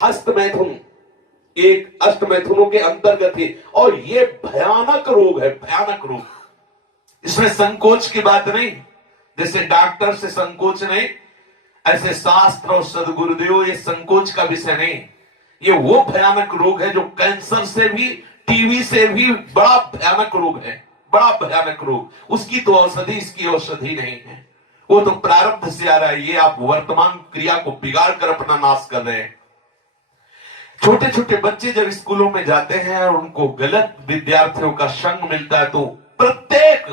हस्त मैथुन एक अष्ट मैथुनों के अंतर्गत है और ये भयानक रोग है, भयानक रोग। इसमें संकोच की बात नहीं, जैसे डॉक्टर से संकोच नहीं, ऐसे शास्त्र और सदगुरुदेव ये संकोच का विषय नहीं। ये वो भयानक रोग है जो कैंसर से भी, टीवी से भी बड़ा भयानक रोग है, बड़ा भयानक रोग। उसकी तो औषधि, इसकी औषधि नहीं है। वो तो प्रारब्ध से आ रहा है। ये आप वर्तमान क्रिया को बिगाड़ कर अपना नाश कर रहे हैं। छोटे छोटे बच्चे जब स्कूलों में जाते हैं और उनको गलत विद्यार्थियों का संग मिलता है तो प्रत्येक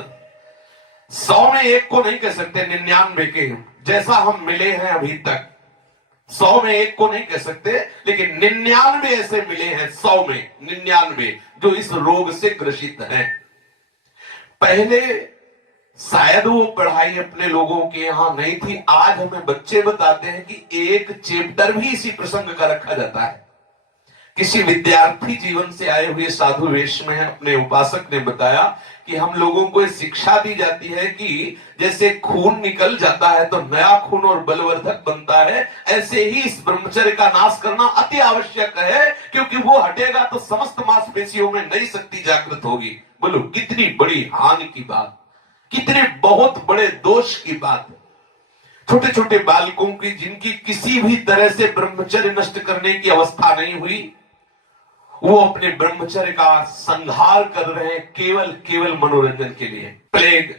100 में एक को नहीं कह सकते, 99 के जैसा हम मिले हैं अभी तक, 100 में एक को नहीं कह सकते, लेकिन 99 ऐसे मिले हैं, 100 में 99 जो इस रोग से ग्रसित हैं। पहले शायद वो पढ़ाई अपने लोगों के यहां नहीं थी। आज हमें बच्चे बताते हैं कि एक चैप्टर भी इसी प्रसंग का रखा जाता है। किसी विद्यार्थी जीवन से आए हुए साधु वेश में अपने उपासक ने बताया कि हम लोगों को शिक्षा दी जाती है कि जैसे खून निकल जाता है तो नया खून और बलवर्धक बनता है, ऐसे ही इस ब्रह्मचर्य का नाश करना अति आवश्यक है, क्योंकि वो हटेगा तो समस्त मांसपेशियों में नई शक्ति जागृत होगी। बोलो कितनी बड़ी हानि की बात, कितने बहुत बड़े दोष की बात। छोटे छोटे बालकों की जिनकी किसी भी तरह से ब्रह्मचर्य नष्ट करने की अवस्था नहीं हुई, वो अपने ब्रह्मचर्य का संहार कर रहे हैं केवल मनोरंजन के लिए। प्लेग,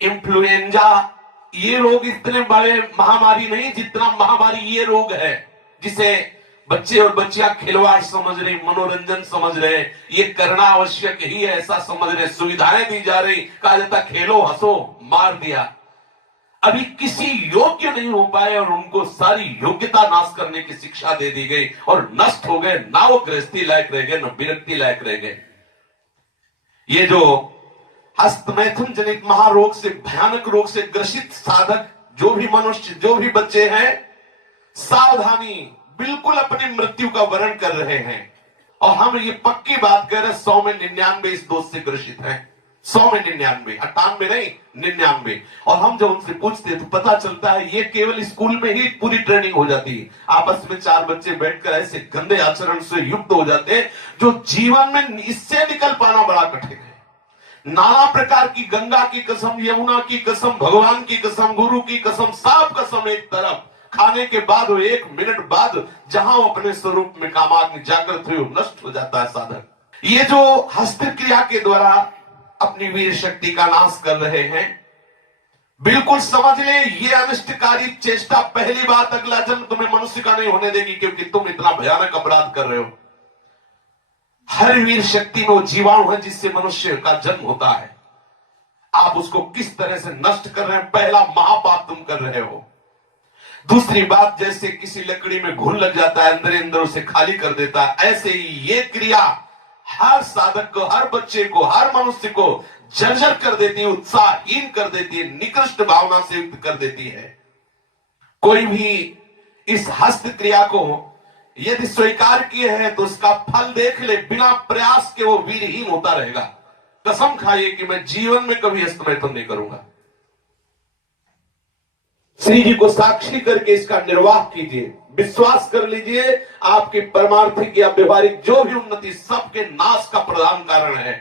इन्फ्लुएंजा, ये रोग इतने बड़े महामारी नहीं जितना महामारी ये रोग है, जिसे बच्चे और बच्चियां खिलवाड़ समझ रही, मनोरंजन समझ रहे, ये करना आवश्यक ही है ऐसा समझ रहे, सुविधाएं दी जा रही, कहा जाता खेलो हंसो, मार दिया। अभी किसी योग्य नहीं हो पाए और उनको सारी योग्यता नाश करने की शिक्षा दे दी गई और नष्ट हो गए। ना वो गृहस्थी लायक रह गए, न विरक्ति लायक रह गए। ये जो हस्तमैथुन जनित महारोग से, भयानक रोग से ग्रसित साधक जो भी मनुष्य, जो भी बच्चे हैं, सावधानी, बिल्कुल अपनी मृत्यु का वर्ण कर रहे हैं। और हम ये पक्की बात कह रहे हैं 100 में 99 इस दोष से ग्रसित हैं। 100 में 99, 98 नहीं 99। और हम जब उनसे पूछते तो पता चलता है ये केवल स्कूल में ही पूरी ट्रेनिंग हो जाती है। आपस में 4 बच्चे बैठकर ऐसे गंदे आचरण से युक्त हो जाते हैं जो जीवन में इससे निकल पाना बड़ा कठिन है। नाना प्रकार की, गंगा की कसम, यमुना की कसम, भगवान की कसम, गुरु की कसम, सब कसम एक तरफ, खाने के बाद 1 मिनट बाद जहां वो अपने स्वरूप में कामाग्नि जागृत हुई, नष्ट हो जाता है साधक। ये जो हस्त क्रिया के द्वारा अपनी वीर शक्ति का नाश कर रहे हैं, बिल्कुल समझ ले ये अनिष्टकारी चेष्टा पहली बात अगला जन्म तुम्हें मनुष्य का नहीं होने देगी, क्योंकि तुम इतना भयानक अपराध कर रहे हो। हर वीर शक्ति में वो जीवाणु है जिससे मनुष्य का जन्म होता है। आप उसको किस तरह से नष्ट कर रहे हैं, पहला महापाप तुम कर रहे हो। दूसरी बात, जैसे किसी लकड़ी में घुन लग जाता है, अंदर अंदर उसे खाली कर देता है, ऐसे ही ये क्रिया हर साधक को, हर बच्चे को, हर मनुष्य को जर्जर कर देती है, उत्साहहीन कर देती है, निकृष्ट भावना से युक्त कर देती है। कोई भी इस हस्त क्रिया को यदि स्वीकार किए हैं तो उसका फल देख ले, बिना प्रयास के वो वीरहीन होता रहेगा। कसम खाइए कि मैं जीवन में कभी हस्तमैथुन नहीं करूंगा। श्री जी को साक्षी करके इसका निर्वाह कीजिए, विश्वास कर लीजिए आपकी परमार्थिक या व्यवहारिक जो भी उन्नति सबके नाश का प्रधान कारण है।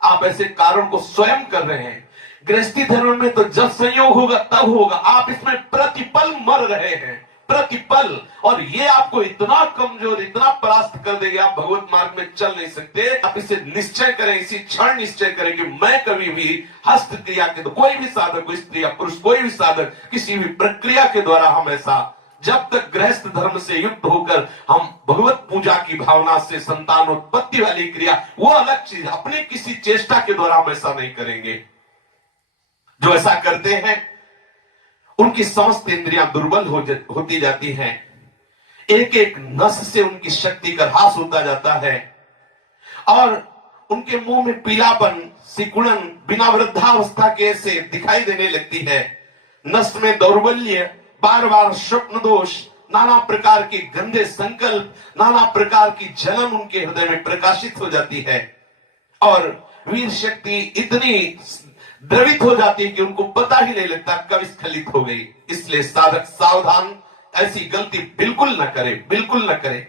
आप ऐसे कारण को स्वयं कर रहे हैं। गृहस्थी धर्म में तो जब संयोग होगा तब होगा, आप इसमें प्रतिपल मर रहे हैं, प्रतिपल। और ये आपको इतना कमजोर, इतना परास्त कर देगा, आप भगवत मार्ग में चल नहीं सकते। आप इसे निश्चय करें, इसी क्षण निश्चय करें कि मैं कभी भी हस्त क्रिया के, तो कोई भी साधक, स्त्री या पुरुष, कोई भी साधक किसी भी प्रक्रिया के द्वारा हम ऐसा, जब तक गृहस्थ धर्म से युक्त होकर हम भगवत पूजा की भावना से संतानोत्पत्ति वाली क्रिया, वो अलग चीज, अपनी किसी चेष्टा के द्वारा हम ऐसा नहीं करेंगे। जो ऐसा करते हैं उनकी समस्त इंद्रियां दुर्बल होती जाती हैं, एक एक नस से उनकी शक्ति का ह्रास होता जाता है और उनके मुंह में पीलापन, सिकुड़न बिना वृद्धावस्था के से दिखाई देने लगती है। नस में दौर्बल्य, बार बार स्वप्न दोष, नाना प्रकार के गंदे संकल्प, नाना प्रकार की जलन उनके हृदय में प्रकाशित हो जाती है और वीर शक्ति इतनी द्रवित हो जाती है कि उनको पता ही नहीं लगता कब स्खलित हो गई। इसलिए साधक सावधान, ऐसी गलती बिल्कुल ना करें, बिल्कुल ना करें।